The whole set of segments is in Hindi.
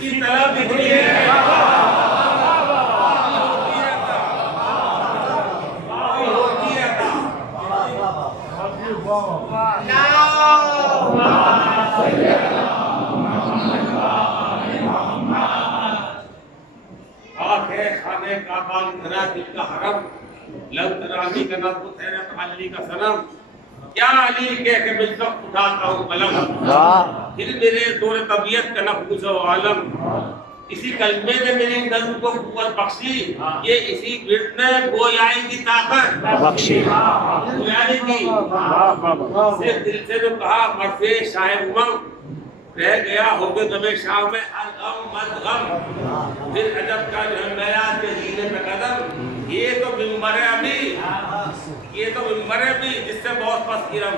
जिसकी तलब दिखती है खाने का बाग धरा दिल का हरम लव तरानी का नज़्म हैरत अली का सनम क्या अली कह के मैं सब उठाता हूँ कलम फिर मेरे जोर तबीयत का नफ्स व आलम इसी कलमे ने मेरी नज़्म को कुव्वत बख्शी ये इसी विर्द ने गोयाई की ताकत बख्शी गोयाई की सिर्फ दिल से जो कहा मर्फे शायर उमंग रह गया होगे दमे शाम में हर गम मत गम फिर अजब का मेराज के जीने पे कदम ये तो मिंबर है अभी जिससे बहुत पस गिरम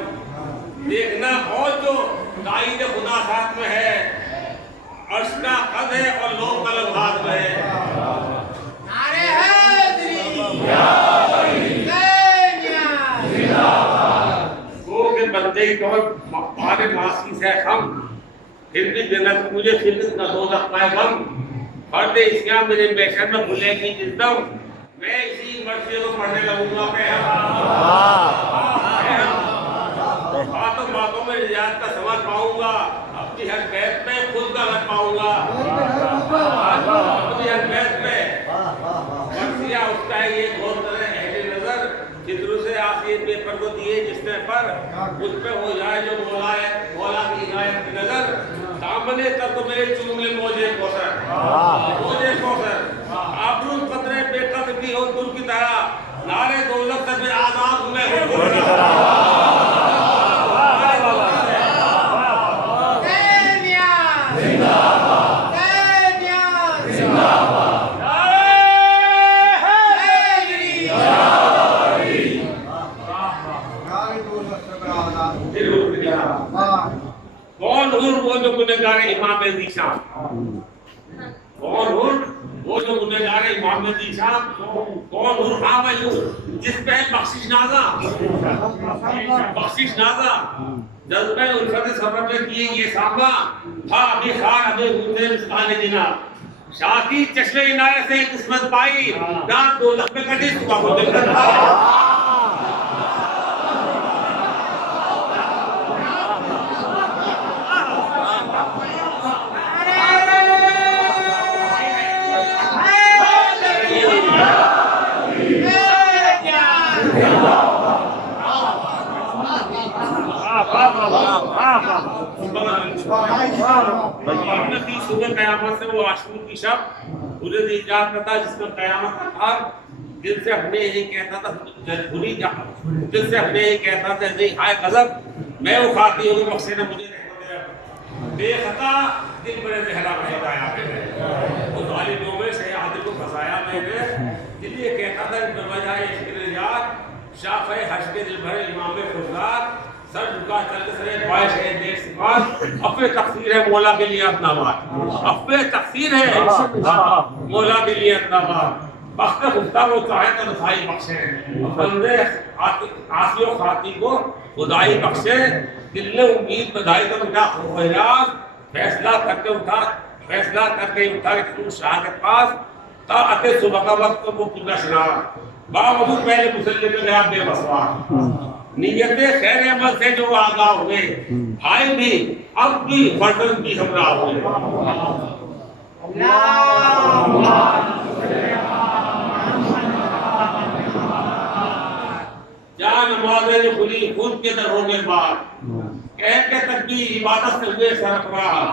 देखना और जो कायदे खुदा साथ में है अर्श का कद है और लोग कलम हाथ में है नारे हैदरी वो के बंदे की कौन मारे मासी से हम फिर भी जन्नत मुझे फिर न दोज़ख पाए गम फर्द इस्लाम मेरे बेशर में भूलेगी जिसदम मैं इसी मर्ज़ी को पढ़ने लगूंगा बातों में रियाज का समझ पाऊंगा अपनी हर बैत में खुद का रख पाऊंगा अपनी हर बैत में मर्ज़िया उसका ये बहुत तरह अहले नजर जिद्रू से आसियत पेपर को दिए जिसने पर उस पे हो जाए जो मौला की इनायत की नजर सामने तक तो मेरे चुमले मौजे कोसर आबरू कतरे बेकत की हो तुम की तरह नारे दौलत से फिर आजाद हुए कौन हुर वो जो गुनहगार इमाम ज़ीशान कौन हुर वो जो गुनहगार इमाम ज़ीशान कौन हुर मैं हूँ जिस पे बख्शिश नाज़ा जज्बे उल्फत सफर में किए ये सामा था अभी खार अभी हुए मिसाल जिना शाकी चश्मे इनायत से किस्मत पाई रात दौलत में कटी सुबह को दिल सुबह क़यामत से वो आशूर की शब पूरे इजाद करता जिसमें क़यामत का था दिल से अपने यही कहता था दिल से अपने यही कहता था नहीं हाय गज़ब मैं वो खाती हूँ बख्शे ने मुझे बेखता दिल बड़े जहरा बजाया वो जालिमों में से आदिल को फंसाया मैंने दिल ये कहता था बजाय इश्क़ निजात शाफ़े हश्र के दिल भरे इमाम खुशदार सर झुका चल सरे ख्वाहिश है देख सिफात अपने तकसीर है मौला के लिए अपना बात अपने तकसीर है मौला के लिए अपना बात बख्त खुदा वो चाहे तो रसाई बख्शे बंदे आसियो खाती को खुदाई बख्शे दिल ने उम्मीद बधाई तो उठा खैरात फैसला करके उठा तू शाह के पास ता अते सुबह का वक्त वो पूरा शराब बावजूद पहले मुसल्ले पे गया बेवसवा नियते खैर अमल से जो आगाह हुए भाई भी अब भी फर्जंद भी हमरा हुए जान नमाज़ें जो खुली खुद के दरों के बाद कह के तकबीर इबादत से हुए सरफराज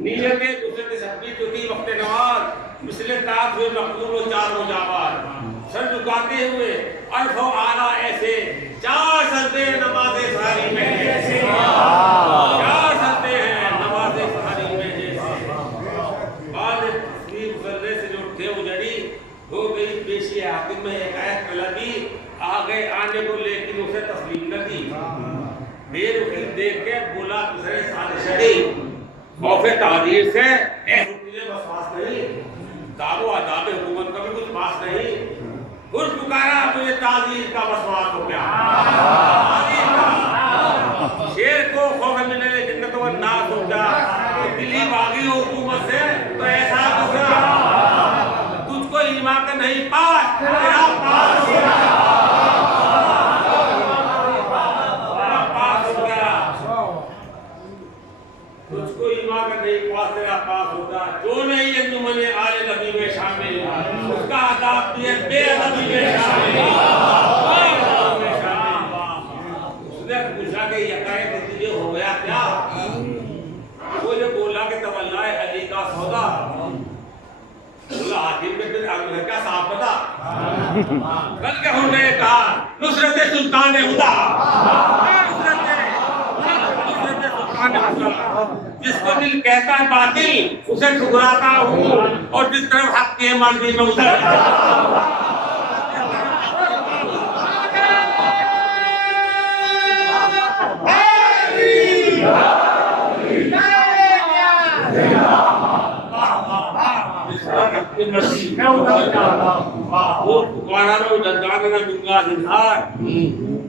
नियते दूसरे सब्जी चुकी वक्त नमाज मिसले ताज हुए मकबूल व चारों जाबाज सर झुकाते हुए अल्फ आला ऐसे चार सजदे नमाज़े सारी में जैसे चार सजदे हैं नमाज़े सारी में जैसे बाद तस्लीम मुसल्ले से जो उठे उजड़ी हो गई पेशी हाकिम में एक आयत कलबी आ गए आने को लेकिन उसे तस्लीम न की बेरुखी देख के बोला दूसरे साजिशड़ी खौफ तादीर से वसवास नहीं दावो अदाब हुकूमत का भी कुछ पास नहीं खुद पुकारा मुझे तादीर का वसवास हो गया शेर को खौफ मिलने जिन्नत व नास हो गया दिली बागी हो हुकूमत से तो ऐसा होगा तुझको ईमान का नहीं पास तेरा पास हो गया तुझको ईमान का नहीं पास तेरा पास होगा जो नहीं अंजुमन आले नबी में शामिल उसका आदाब दिए बेअदबी में शामिल उसने पूछा कि यकायत तुझे हो गया क्या वो ये बोला कि तवल्ला अली का सौदा बोला हाकिम में फिर अगर क्या साहब बता कल क्या उन्होंने कहा नुसरत सुल्तान हुदा जिसको दिल कहता है बातिल उसे ठुकराता हूँ और जिस तरफ हक के मर्जी में उतर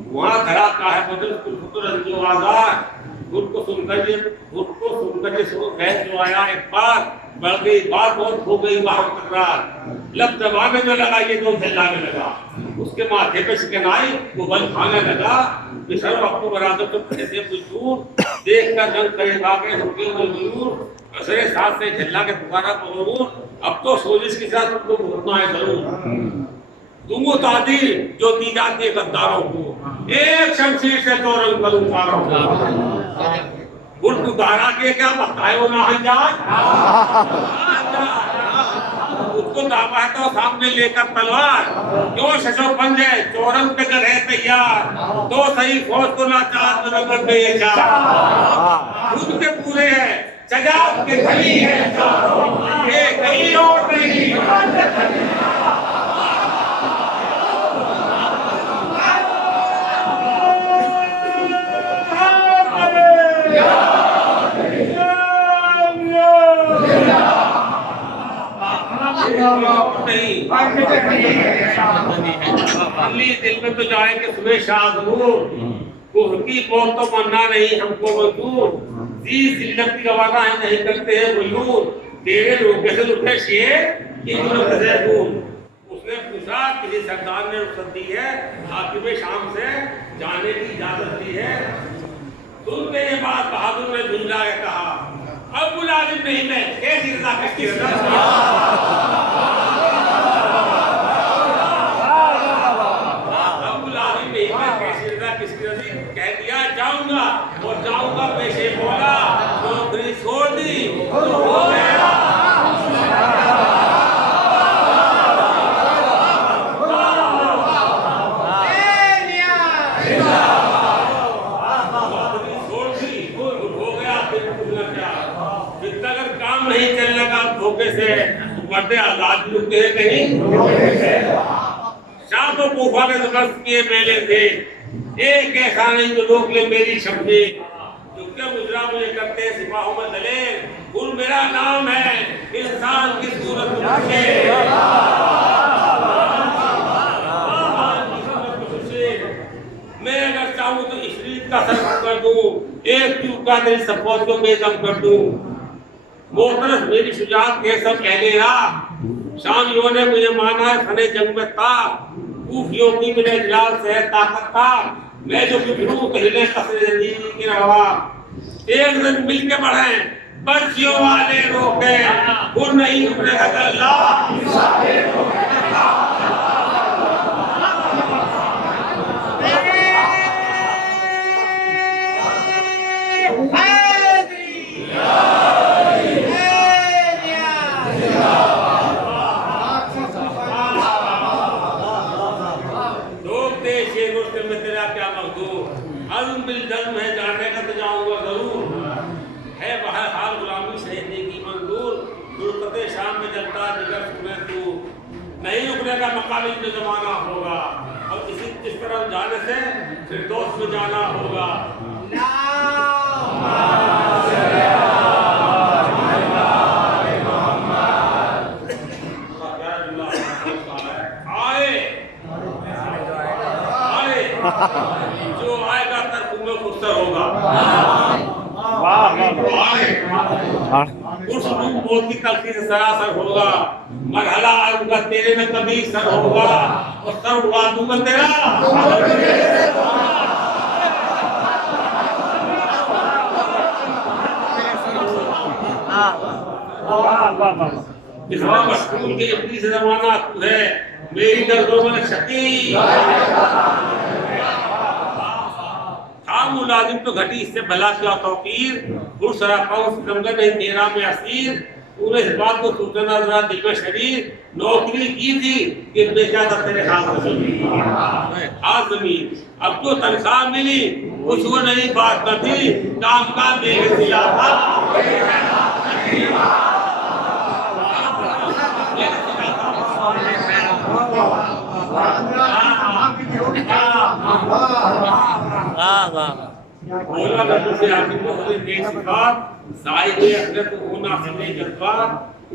वहाँ खड़ा का है उनको सुनकर ये जो आया एक बार बढ़ गई बात बहुत हो गई बाहर तकरार लब दबाने जो लगा ये तो झल्लाने लगा उसके माथे पे शिकन आई वो बल खाने लगा कि सर आपको बराबर तो कैसे बुजूर देख कर जंग करेगा के रुके मजबूर असरे साथ से झल्ला के पुकारा कबूर अब तो सोजिश के साथ तुमको भुगतना है जरूर दूंगो तादीर जो दी जाती है गद्दारों को एक शमशीर से तो रंग करूं तारों को गुट उतारा के क्या बताए वो ना जाए उसको दावा है तो सामने लेकर तलवार क्यों शशो पंजे चोरन पे कर है तैयार तो सही फौज को ना चार नंबर पे ये चार खुद के पूरे है सजाद के खली है ये कहीं और नहीं दिल में तो जाएंगे सुबह शाह की मौत तो मरना नहीं हमको मजबूर जी जिल्लत की रवाना है नहीं करते हैं मजबूर तेरे रोके से उठे शेर उसने पूछा किसी सरदार ने रुखसत दी है आकिब शाम से जाने की इजाजत दी है सुनते ये बात बहादुर ने झुंझला के कहा अब मुलाजिम नहीं मैं कैसी रजा किसकी रजा कह दिया जाऊंगा और जाऊंगा पेशे बोला नौकरी छोड़ दी तो हो गया अगर काम नहीं चलने का धोखे से मर्दे आजाद लुकते हैं कहीं शाम को कूफा के दस्त किए मेले थे एक ऐसा नहीं जो लोग ले मेरी शब्दे जो क्या मुजरा मुझे करते हैं सिपाहों में दलेर गुरु मेरा नाम है इंसान की सूरत मैं अगर चाहूँ तो इशरीत का सर कर दूं एक चूका तेरी सपोर्ट को बेदम कर दूं मोहतरस मेरी शुजात के सब कहले रहा शामियों ने मुझे माना है फने जंग में था कूफियों की मेरे जलाल से ताकत था मैं जो बिखरू कहले कसरे ज़िंदगी की रवा एक दिन मिल के बढ़े बर्फियों वाले रोके वो नहीं उभरे अल्लाह है जाने का तो जाऊंगा जरूर है बाहर हाल गुलामी शहीदी की मंजूर दुर्गते शाम में जलता जिगर सुने तू नहीं रुकने का मकामी में जमाना होगा और इस तरह जाने से फिर दोस्त में जाना होगा जो आएगा तरफ में खुशर होगा मौत की तलखी से सरासर होगा, मरहला आऊंगा तेरे में कभी सर होगा और सर उड़ा दूंगा तेरा। इसमें मशहूर की अपनी से जमाना तू है, मेरी दर्दों में शकी था मुलाजिम तो घटी इससे भला क्या तौकीर, नहीं तेरा में असीर, तूने इस बात को सोचना जरा दिल में शरीर, नौकरी की थी कि बेचा था तेरे हाथ जमीन, अब तो तनख्वाह मिली कुछ वो नहीं बात न थी, काम का मेरे दिया था बोला से होना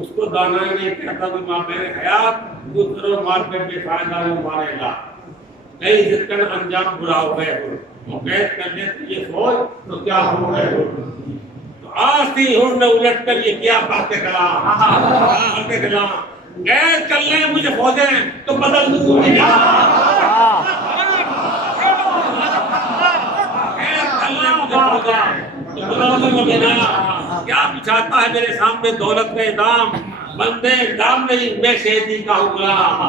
उसको दाना ने कहता भी मां मेरे हयात तू करो मार पे बेफायदा मारेगा नहीं, जिसका अंजाम बुरा हो गए हो कैद करने से ये सोच तो क्या हो गए हो, तो आज थी न उलट कर ये क्या बातें करा कैद कर ले मुझे फौजे तो बदल दूंगा, क्या बिछाता है मेरे सामने दौलत में दाम, बंदे दाम नहीं मैं शहीदी का गुलाम,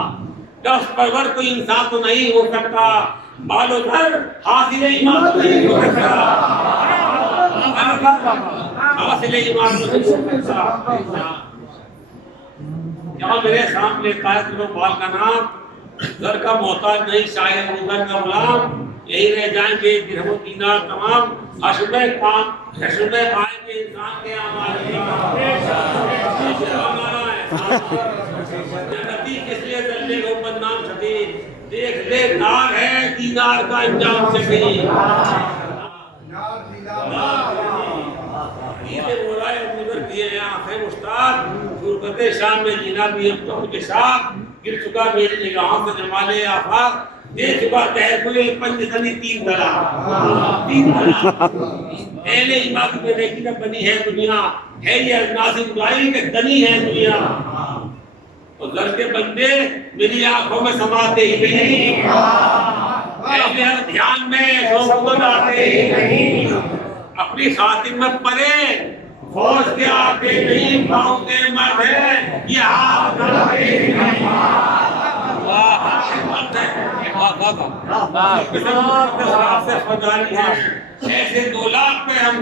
दस परवर कोई इंसान तो नहीं हो सकता, बालो धर हासिल ईमान नहीं हो सकता, हासिल ईमान नहीं हो सकता। क्या मेरे सामने कायद लो बाल का नाम, घर का मोहताज नहीं शायद उधर का गुलाम, यही रह जाएंगे दिरहम दीनार तमाम, अशुबे काम अशुबे आएंगे इंसान के जन्नती किस लिए चलने को बदनाम छठी, देख ले नार है दीनार का अंजाम से भी शाम में जीना भी अब तो मुझे साथ गिर चुका मेरी निगाहों से जमाले आफाक, दे चुका तहकुले पंचतनी तीन तरह पहले इमाम में देखी न बनी है दुनिया, है ये नासिब लाई के दनी है दुनिया, और घर के बंदे मेरी आंखों में समाते ही नहीं, पहले ध्यान में शौक़ आते ही नहीं, अपनी खातिर में परे फौज के आते नहीं, पाँव के मर्द है ये हाथ ऐसे 2 लाख पे हम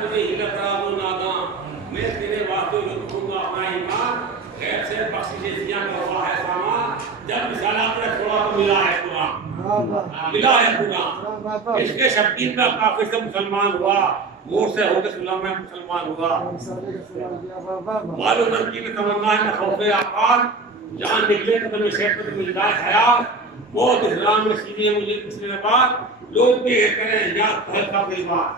तुझे हिला खराब नादा, मैं तेरे वास्ते रखूंगा अपना ईमान, खैर से बख्शिश करवा है सामान, जब मिसाला अपने थोड़ा तो मिला है पूरा इसके शब्दीन का काफिर से मुसलमान हुआ, मोर से होकर सुलम में मुसलमान हुआ, मालूम नबी में तमन्ना है न खौफे आकार, जहां निकले तो तुम्हें शैतान को मिलता है ख्याल, बहुत इस्लाम में सीधे मुझे पिछले बात लोग भी करें याद है का परिवार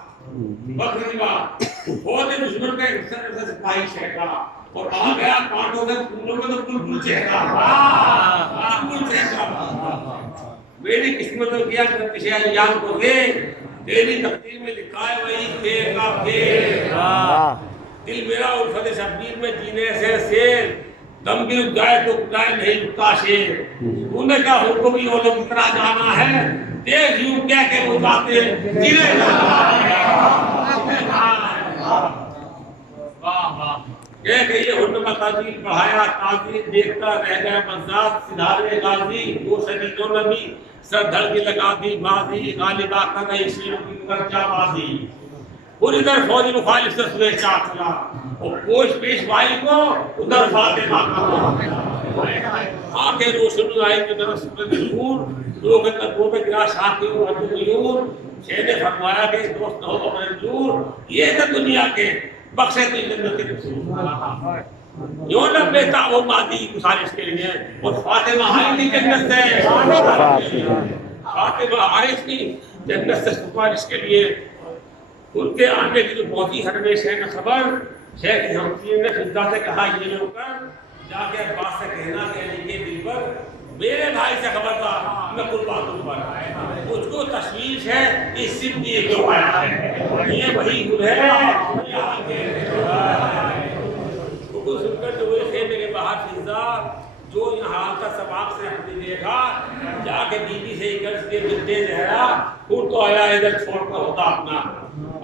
बकरी बात बहुत दुश्मन का से सिपाही शहका और आ गया कांटों से फूलों में तो बुलबुल चहका मेरी किस्मत में किया करती है याद को दे, तेरी तकदीर में लिखा है वही फेर का फेर, दिल मेरा उल्फत शब्बीर में जीने से शेर, दम भी रुक जाए तो उठाए नहीं रुकता शेर, तूने क्या हुक्म ही ओलम उतरा जाना है, देख यूं क्या के बुझाते जीने जाना है ये हुक्म ताजी पढ़ाया ताजी देखता रह गया बंजात सिधारे गाजी, वो शहीदों ने भी सर धड़ की लगा दी बाजी, गालिबा कर गई शेरों की कर्जा बाजी, और इधर फौजी मुखालिफ से सुबह चाक चला और पोश पेशवाई को उधर फातिमा आंखें रोशनी आई कि मेरा सूरज नूर लोग कदमों पे गिरा शाह के ऊपर मयूर, शेर ने फरमाया कि दोस्त हो अपने दूर, ये तो दुनिया के बख्शे तो जन्नत के रसूल जो न बेटा वो मादी गुजारिश के लिए, और फातिमा आई थी जन्नत से, फातिमा आई थी जन्नत से सुपारिश के लिए, उनके आने की जो बहुत ही हरमेश है न खबर, शेख हमसीन ने फिदा से कहा ये लोग कर जाके अब्बास से कहना कि अली के दिल पर मेरे भाई से खबरदार, मैं कुर्बान पर मुझको तशवीश है कि सिर्फ ये क्यों आया है, ये वही गुल है यहाँ के को सुनकर जो ये खेमे के बाहर फिजा जो यहाँ का सबाब से हमने देखा, जाके बीबी से कर्ज के बिल्डे जहरा खुद तो आया इधर छोड़कर होता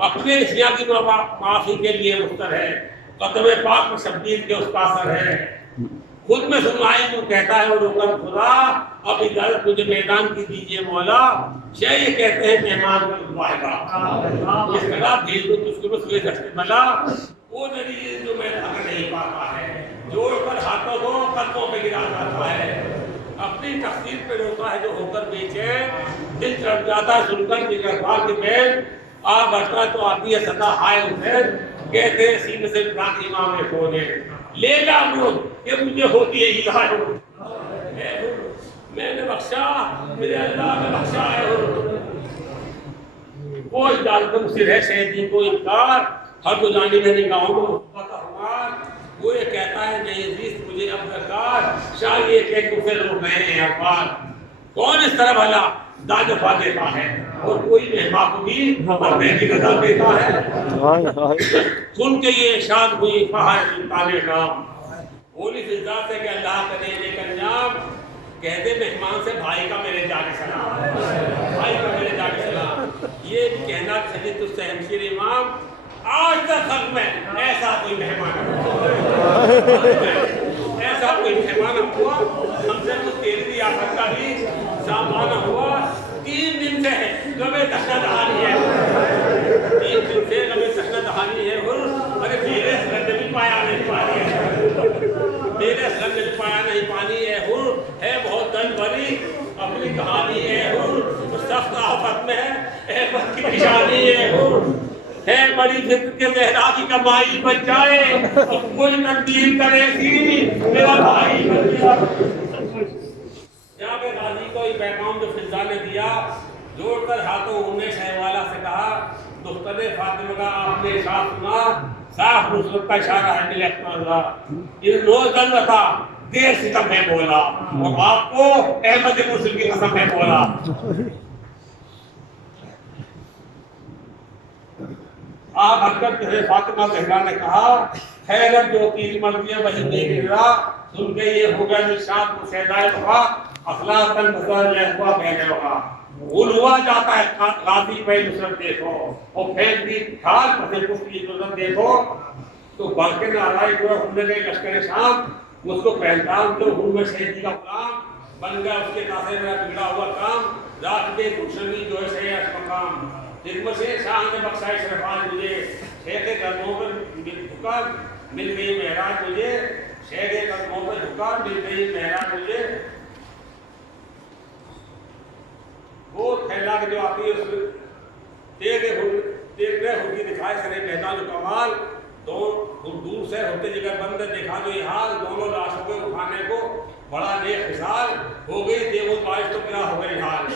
अपने इश्या की माफी के लिए मुख्तर है, कदम पाक में शब्दीर के उस पासर है, खुद में सुनाई जो कहता है वो रोकर खुदा, अब इजाजत मुझे मैदान की दीजिए मौला, शेर ये कहते हैं मेहमान को दुआएगा इस तरह भेज दो तुझको बस बला वो नदी जो मैं अगर नहीं पाता है, जोड़ कर हाथों को कदमों पे गिरा जाता है, अपनी तकदीर पे रोता है जो होकर बेचे, दिल चढ़ जाता है सुनकर कि अखबार की बैन आ बढ़ता तो आती है सदा हाय उसे कहते हैं सीने से इमाम ने खोने ले ला कि मुझे होती है हिदायत, मैंने बख्शा मेरे अल्लाह ने बख्शा है, कोई जानकर मुझसे रह शहीदी को इनकार हर को जानी में निगाहों को वो ये कहता है नहीं अजीज मुझे अब दरकार शायद ये कह के उसे लोग गए हैं अखबार, कौन इस तरह भला दाजफा देता है और कोई मेहमान को भी मरने की रजा देता है। सुन के ये शान हुई फहार सुल्तान नाम बोली फिजा से कि अल्लाह करे लेकर नाम कहते मेहमान से भाई का मेरे जाके सलाम, भाई का मेरे जाके सलाम, ये कहना चाहिए तो सहमशीर इमाम आज तक हक में ऐसा कोई मेहमान ऐसा कोई मेहमान हुआ हमसे तो तेरे की आफत का भी सामान हुआ, 3 दिन से है गमे तकना दहानी है, 3 दिन से गमे तकना दहानी है, अरे मेरे असलम ने भी पाया नहीं पानी है, मेरे असलम ने भी पाया नहीं पानी है बहुत दन भरी अपनी कहानी है, सख्त आफत में है की निशानी है बड़ी फिक्र के जहरा की कमाई बच जाए कोई तब्दील करेगी मेरा भाई जाके गाजी को ये पैगाम जो फिजा ने दिया जोड़कर हाथों उन्हें शहवाला से कहा दुख्तरे फातिमा का आपने इशारा सुना साफ नुसरत का इशारा है मिले अपना इन रोज दल था देर सितम है बोला और आपको अहमद मुस्लिम की कसम है बोला, आप हरकत करे फातिमा ज़हरा ने कहा खैरत जो तीर मर्जी वही मेरा सुन के ये हो गया निशान को सैदाए हुआ अखलाकन नजर लहवा कहने लगा भूल हुआ जाता है गाजी पे नुसरत देखो और फेंक दी खाल पसे कुछ की नुसरत देखो तो बढ़ के नाराज हुआ हमने के लश्कर शाम उसको पहचान तो हुन में शहीदी का गुलाम बन गया उसके कासे में बिगड़ा हुआ काम रात के दुश्मनी जो है शहीद मकाम जिसमें से शाह ने बख्शाई शरफान मुझे शेख कदमों पर झुका मिल गई मेहराज मुझे शेख कदमों पर झुका मिल गई मेहराज मुझे वो थैला के जो आती है उसमें तेरे होगी दिखाए सरे मैदान जो कमाल तो दूर से होते जगह बंद देखा जो ये हाल दोनों लाशों को उठाने को बड़ा नेक मिसाल हो गई देवो बारिश तो क्या हो गई हाल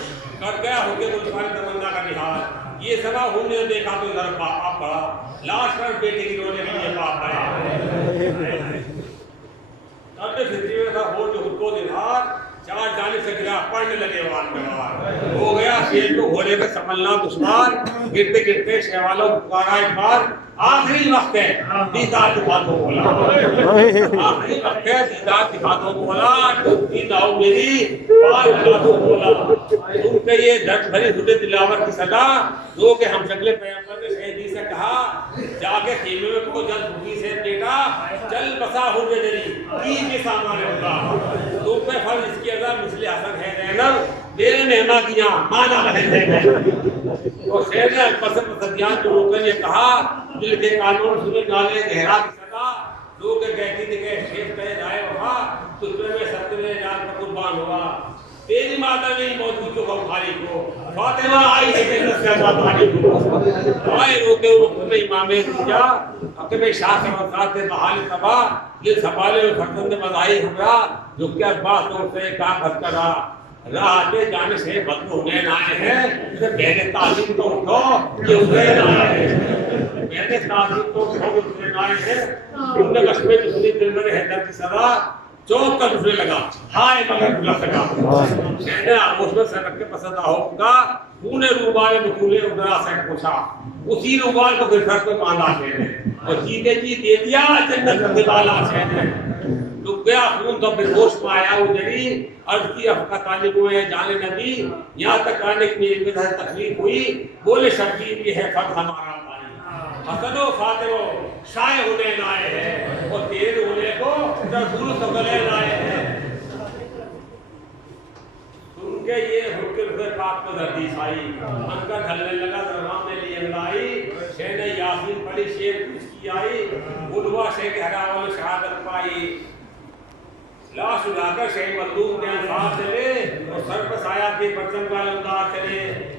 कर गया होके गुलफान तमन्ना का निहाल ये सभा हमने देखा तो इधर बाप बड़ा लाश पर बेटे की रोने के लिए बाप बड़ा तब फिक्री में था हो जो खुद को दिलहार चार जाने से गिरा पढ़ने लगे वाल में हो गया शेर को घोड़े पे संभलना दुश्मन गिरते गिरते शहवालों पुकारा एक बार आखिरी वक्त है दीदार दिखा दो बोला आखिरी वक्त है दीदार दिखा दो बोला डूबती नाव मेरी पार लगा दो बोला उनके ये दर्द भरी हुए दिलावर की सदा जो के हम शक्ले पैगंबर ने शहीदी से कहा जाके खेमे में को जल भूमि से बेटा चल बसा हो जरी की के सामान होगा तुम पे फल इसकी अगर मिसले हसन है रैनर मेरे मेहमा किया माना रहे तो शेर ने पसंद सदियान को रोकर ये कहा दिल के कानून सुने नाले गहरा की सदा लोग कहती थी कि शेर कहे जाए वहा तुझमें में सत्य में जान पर कुर्बान हुआ तेरी माता नहीं मौजूद जो बुखारी को फातिमा आई है जन्नत से बुखारी को आए रोके में इमामे दिया अपने शाह समात से बहाल तबा ये संभाले फरजंद मज़ाही हमरा जो क्या बात और से का बदकरा राह पे जाने से बदल होने आए हैं इसे पहले तालीम तो उठो ये उसे आए हैं पहले तालीम तो उठो उसे आए हैं उनने कश्मीर की सुनी दिल में हैदर की सदा चौक का दूसरे लगा हाय मगर खुला सका मैंने आगोश में सर रख के पसंद होगा तूने रूबाल बतूले उधरा से पूछा उसी रूबाल को फिर सर पे बांधा शेने और जीते जी दे दिया जन्नत के वाला शेने तो गया खून का बेहोश पाया उजरी अर्ज की अफका तालिब हुए जाने नबी यहाँ तक आने की मेरी में तकलीफ हुई बोले शब्बीर ये है फर्ज हमारा हसनो फातिरो शाय होने लाए हैं और तेरे होने को रसूल सगले लाए हैं उनके ये हुक्म से पाक को दर्दी आई उनका ढलने लगा दरवाम में लिए लाई शेर ने यासीन पढ़ी शेर उसकी आई बुलवा शेर के हरा वाले शहादत पाई लाश उठाकर शेर मजलूम के अंसार चले और सर पर साया के बर्तन वाले उतार चले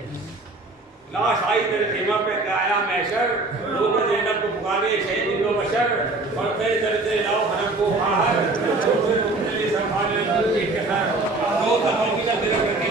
लाश आई तेरे खेमा पे आया मैशर लोग ज़ैनब को पुकारे शहीद इब्न बशर और कई तरह से लाओ हरम को बाहर छोटे मुख्तलिफ संभाले के कहर दो तकलीफ का दिल करके